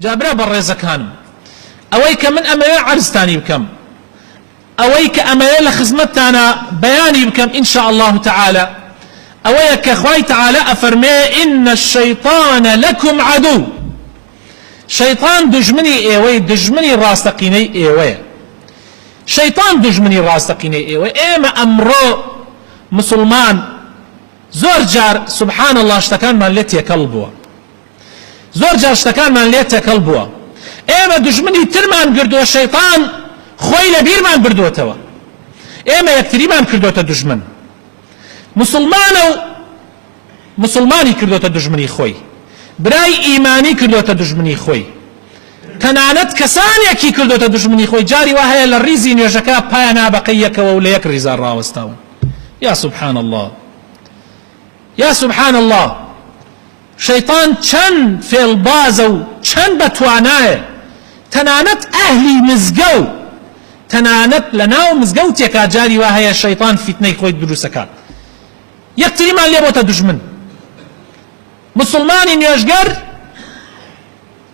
جابرا بالرزكانم أويك من أمير عرزتاني بكم أويك أمير لخزمتنا بياني بكم إن شاء الله تعالى أويك أخوي تعالى أفرمي إن الشيطان لكم عدو شيطان دجمني إيوي دجمني راستقيني إيوي شيطان دجمني راستقيني إيوي إيما أمرو مسلمان زور جار سبحان الله اشتكان من ليت يكلبوا زور جار اشتكان من ليت يكلبوا إيما دجمني ترمان قردو الشيطان خوي لبير من بردو توا إيما يكتري من كردو تدجمن مسلماني كردو تدجمني خوي براي إيماني كردو تدجمني خوي تنانت كساني كي كردو تدجمني خوي جاري وهي للريزي نيوجكا بانا بقيك ووليك ريزار راوستاون يا سبحان الله يا سبحان الله شيطان چن في البازو چن بتواناي تنانت أهلي مزقو تنانت لناو مزقو تيكا جاري وهي الشيطان فتني خوي دروسكات يكتري ما اللي بوتا دجمن مسلماني نيوشقر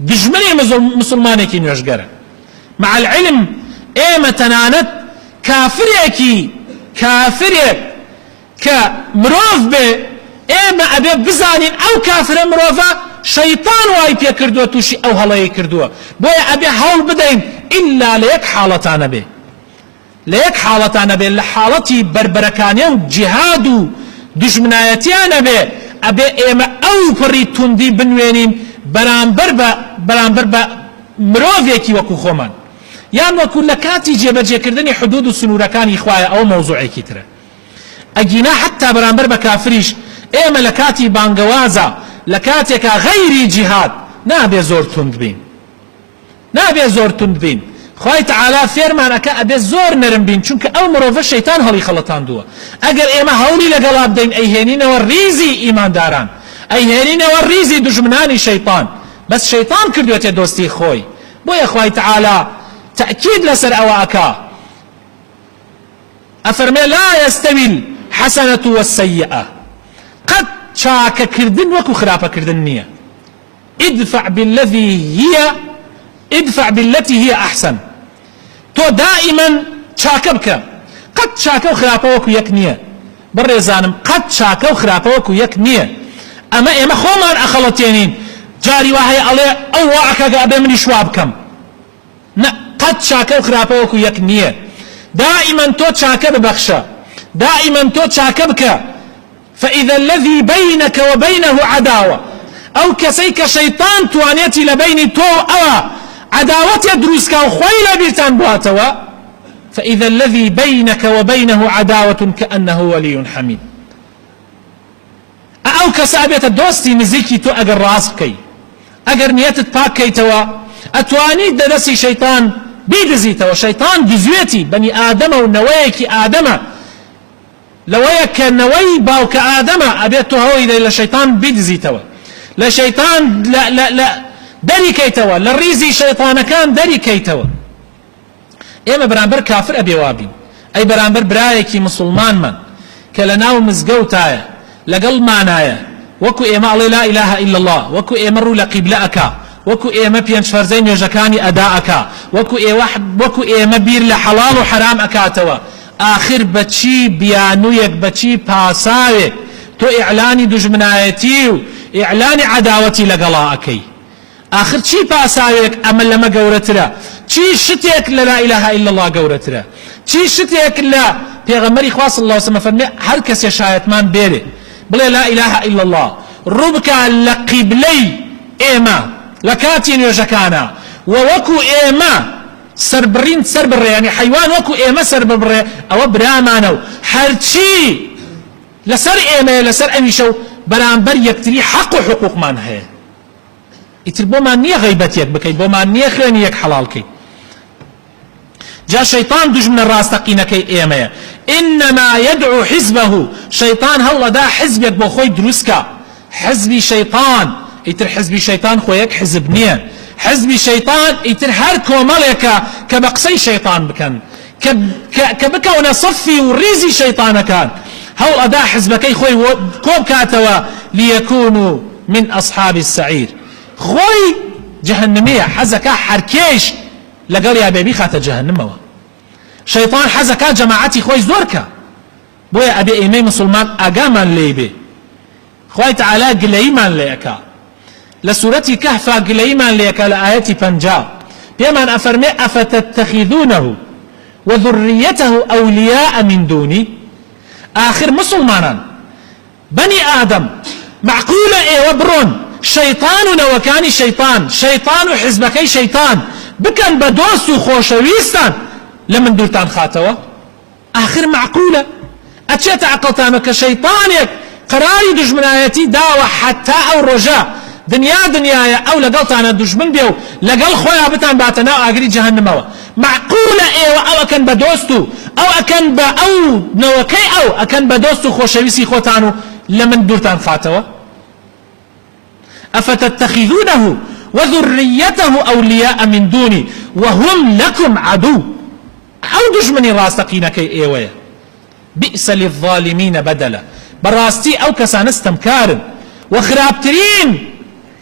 دجمني مسلماني كي نيوشقر مع العلم ايما تنانت كافريك كمروف بي ايما ابي بزانين او كافر مروفا شيطان واي بيا كردوه توشي او هلاي كردوه بويا ابي حول بدين الا ليك حالتانا بي ليك حالتانا بي لحالتي بربركانيا وجهادو دجمنايتيانا بي ابي ايما او فري تندي بنوينين برامبر با مروفيكي وكو خومان يان وكو لكاتي جيبجي كردني حدود السنوركاني اخوايا او موضوعي كتره اجينا حتى برامبر بكافريش ايما لكاتي بانقوازا لكاتيك غيري جهاد نابي زور تندبين نابي زور تندبين خواهي تعالى فيرمان اكا ابي زور نرم بين چونك او مروف الشيطان هلي خلطان دوا اگر ايما هولي لقلاب دين ايهينين والريزي ايمان داران ايهينين والريزي دجمناني شيطان بس شيطان كردوتي دوستي خوي بويا خواهي تعالى تأكيد لسر اواكا افرمي لا يستوي الحسنة والسيئة قد شاك كردن وكو خرافة كردن نية ادفع بالتي هي احسن تو دائما شاكبك قد شاكو خرافة وكو يك نية بالرزانم قد شاكو خرافة وكو يك نية اما خومان اخلطينين جاري واحد عليه او واعكا قابل مني شوابكم قد شاكو خرافة وكو يك نية دائما تو شاكب بخشا دائما تو شاكبك فإذا الذي بينك وبينه عداوة أو كسيك شيطان توانيتي لبيني تو أو عداوة يدروسك وخويل بيتان بواتوا فإذا الذي بينك وبينه عداوة كأنه ولي حميد أو كسابية الدوستي نزيكي تو أقر راسكي أقر نيتت باكي توا أتواني ددسي شيطان بيدزي توا شيطان دزويتي بني آدم ونويكي آدم لويك نوي باوك آدم أبيتو هوي للشيطان بيدزي توا لشيطان لا دري كي توا للريزي شيطان كان دري كي توا إما برانبر كافر أبي وابين أي برانبر برايكي مسلمان من كلناو مزقوتايا لقل معنايا وكو إما الله لا إله إلا الله وكو إما رو لقبلأك وكو إما بيانش فرزين يجاكاني أداءك وكو إما بير لحلال وحرام أكاتوا آخر بچی بیانویک بچی پاساویک تو اعلانی دجمنایتی و اعلانی عداوتی لقلاءکی آخر چی پاساویک اما لما قورترا چی شتیک لا اله الا الله قورترا چی شتیک لا پیغمبری خواص الله وسلم فرمي هر کس شایت من بیره بلا لا اله الا الله ربك لقبلي ايما لكاتين يجكانا ووكو ايما سربرين سربر يعني حيوان وكو ايما سربر او برامانو هرچي لسر ايما لسر اميشو برامبر يكتري حق وحقوق من هي يتربو ما نيه غيبتيك بكي بو ما نيه خلانيك حلالكي جاء شيطان دج من الراس تقينك ايما انما يدعو حزبه شيطان هلا دا حزبك بو خوي دروسكا حزبي شيطان يتر حزبي شيطان خويك حزب نيه حزبي شيطان يتر هر كومالك كبقسي شيطان بكن كبكا ونصفي وريزي شيطان كان هو أدا حزبكي خوي كوب كاتوا ليكونوا من أصحاب السعير خوي جهنمية حزك حركيش لقال يا بيبي خات جهنم شيطان حزك جماعتي خوي زوركا بويا أبي إيمي مسلمان أقامان ليبي خوي تعالى قليمان ليكا لسورة كهف قليمان ليكا لآية بنجاب بيمان أفرمي أفتتخذونه وذريته أولياء من دوني آخر مسلمانا بني آدم معقولة إيه وبرون شيطاننا وكان شيطان حزبكي شيطان بكن بدوس خوشويستان لمن دولتان خاتوا آخر معقولة أتشيت عقلتانك شيطانك قراري دجمنايتي داوة حتى أو رجاء دنيا أو لقلتانا دجمن بيو لقل خويا بتان باتنا أقري جهنم معقولة إيه أو أكن بدوستو أو أكن أو نوكي أو أكن بدوستو خوشويسي خوتانو لمن دولتان خاتوا أفتتخذونه وذريته أولياء من دوني وهم لكم عدو أو دجمني راستقينك إيوية بئس للظالمين بدلا براستي أو كسانستم كارن وخرابترين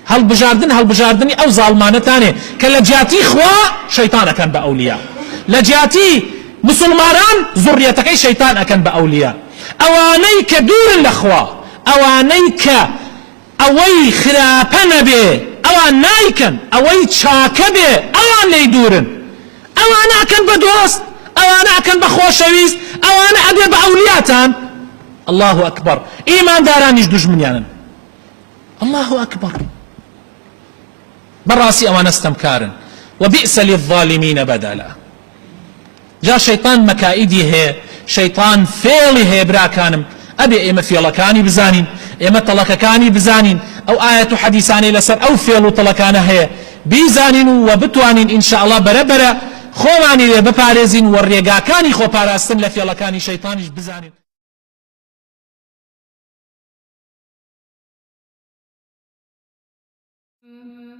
هل بجاردني أو ظالمانتاني كاللجاتي خوا شيطان أكن بأولياء لجاتي مسلمان ذريتك شيطان أكن بأولياء أوانيك دور الأخوا أوانيك أوي خرابنا به أوان نايكن أوي تشاك به أوان ليدورن أوان أكن بدوست أوان أكن بخوشويست أوان أبي بأولياتان الله أكبر إيمان دارانيش دجمنيانا الله أكبر براسي أوان استمكارن وبئس للظالمين بدلا جا شيطان مكائدي هي شيطان فيلي هي براكانم أبي إما فيلكاني بزانين إما طلقكاني بزانين أو آية حديثاني لسر أو فيلو طلقانا هي بزانين وبتوانين إن شاء الله بربرة خواني ببارزين والرقاكاني خو باراستن لفيلكاني شيطانيش بزانين.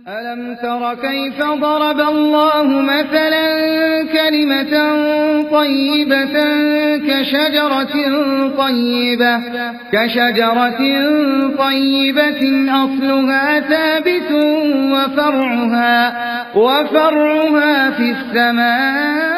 ألم تر كيف ضرب الله مثلا كلمة طيبة كشجرة طيبة أصلها ثابت وفرعها في السماء